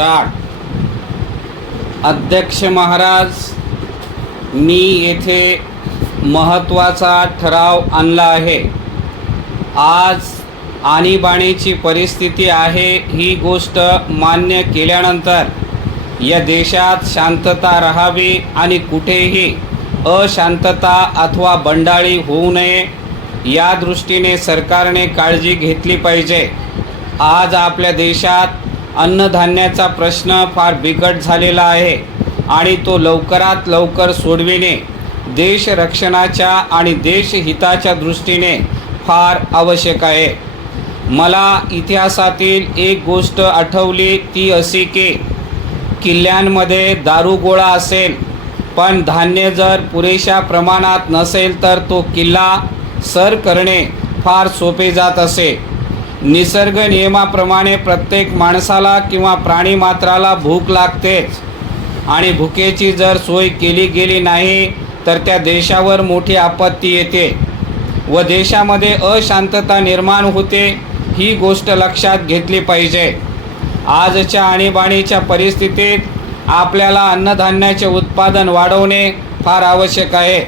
Start. अध्यक्ष महाराज, मी येथे महत्त्वाचा ठराव आणला आहे। आज आणीबाणीची परिस्थिती आहे ही गोष्ट मान्य केल्यानंतर या देशात शांतता राहावी आणि कुठेही अशांतता अथवा बंडाळी होऊ नये या दृष्टीने सरकारने काळजी घेतली पाहिजे। आज आपल्या देशात अन्नधान्याचा प्रश्न फार बिकट झालेला आहे आणि तो लवकरात लवकर सोडविणे देश रक्षणाच्या आणि देशहिताच्या दृष्टीने फार आवश्यक आहे। मला इतिहासातील एक गोष्ट आठवली, ती अशी की किल्ल्यांमध्ये दारूगोळा असेल पण धान्य जर पुरेशा प्रमाणात नसेल तर तो किल्ला सर करणे फार सोपे जात असे। निसर्ग नियमाप्रमाणे प्रत्येक माणसाला किंवा प्राणीमात्राला भूक लागतेच आणि भुकेची जर सोय केली गेली नाही तर त्या देशावर मोठी आपत्ती येते व देशामध्ये अशांतता निर्माण होते। ही गोष्ट लक्षात घेतली पाहिजे। आजच्या आणीबाणीच्या परिस्थितीत आपल्याला अन्नधान्याचे उत्पादन वाढवणे फार आवश्यक आहे।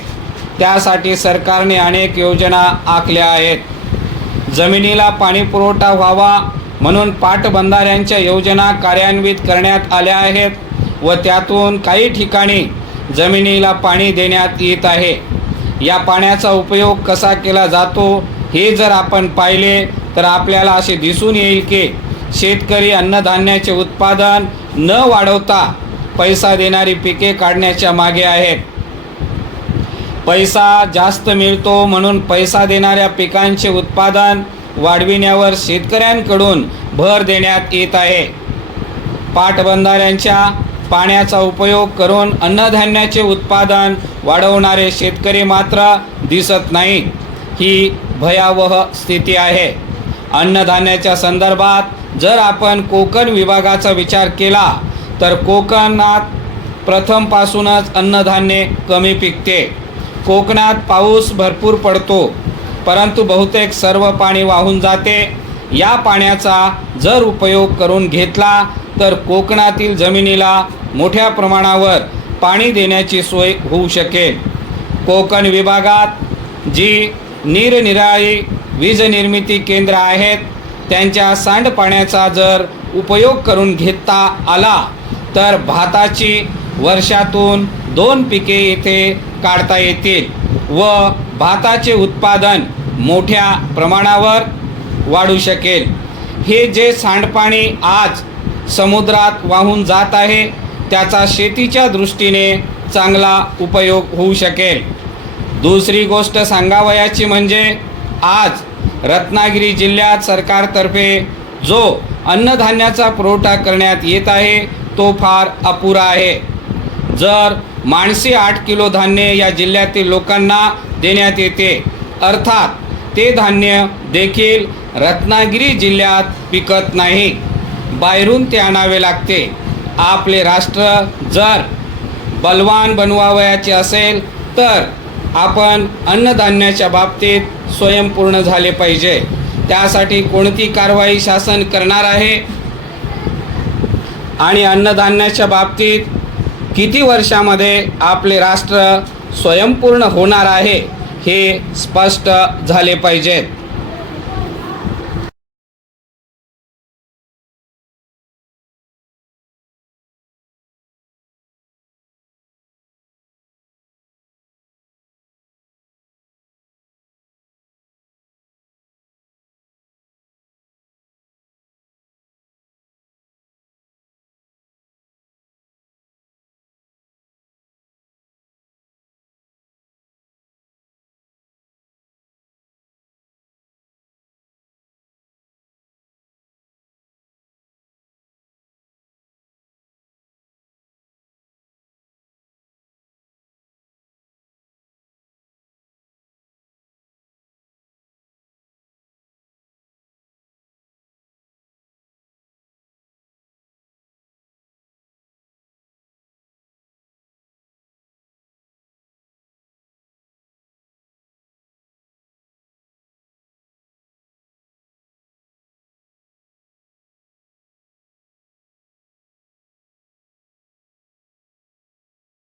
त्यासाठी सरकारने अनेक योजना आखल्या आहेत। जमिनीला पाणीपुरवठा व्हावा म्हणून पाटबंधाऱ्यांच्या योजना कार्यान्वित करण्यात आल्या आहेत व त्यातून काही ठिकाणी जमिनीला पाणी देण्यात येत आहे। या पाण्याचा उपयोग कसा केला जातो हे जर आपण पाहिले तर आपल्याला असे दिसून येईल की शेतकरी अन्नधान्याचे उत्पादन न वाढवता पैसा देणारी पिके काढण्याच्या मागे आहेत। पैसा जास्त मिळतो म्हणून पैसा देणाऱ्या पिकांचे उत्पादन वाढविण्यावर शेतकऱ्यांकडून भर देण्यात येत आहे। पाटबंधाऱ्यांच्या पाण्याचा उपयोग करून अन्नधान्याचे उत्पादन वाढवणारे शेतकरी मात्र दिसत नाहीत। ही भयावह स्थिती आहे। अन्नधान्याच्या संदर्भात जर आपण कोकण विभागाचा विचार केला तर कोकणात प्रथमपासूनच अन्नधान्य कमी पिकते। कोकणात पाऊस भरपूर पडतो परंतु बहुतेक सर्व पाणी वाहून जाते। या पाण्याचा जर उपयोग करून घेतला तर कोकणातील जमिनीला मोठ्या प्रमाणावर पाणी देण्याची सोय होऊ शकेल। कोकण विभागात जी निरनिराळी वीज निर्मिती केंद्र आहेत त्यांच्या सांडपाण्याचा जर उपयोग करून घेता आला तर भाताची वर्षातून 2 पिके येथे काढता येतील व भाताचे उत्पादन मोठ्या प्रमाणावर वाढू शकेल। हे जे सांडपाणी आज समुद्रात वाहून जात आहे त्याचा शेतीच्या दृष्टीने चांगला उपयोग होऊ शकेल। दुसरी गोष्ट सांगावयाची म्हणजे आज रत्नागिरी जिल्ह्यात सरकारतर्फे जो अन्नधान्याचा पुरवठा करण्यात येत आहे तो फार अपुरा आहे। जर माणसी 8 किलो धान्य या जिल्ह्यातील लोकांना देण्यात येते अर्थात ते धान्य देखील रत्नागिरी जिल्ह्यात पिकत नाही, बाहेरून ते आणावे लागते। आपले राष्ट्र जर बलवान बनवावयाचे असेल तर आपण अन्नधान्याच्या बाबतीत स्वयंपूर्ण झाले पाहिजे। त्यासाठी कोणती कारवाई शासन करणार आहे आणि अन्नधान्याच्या बाबतीत किती वर्षामध्ये आपले राष्ट्र स्वयंपूर्ण होणार आहे हे स्पष्ट झाले पाहिजे।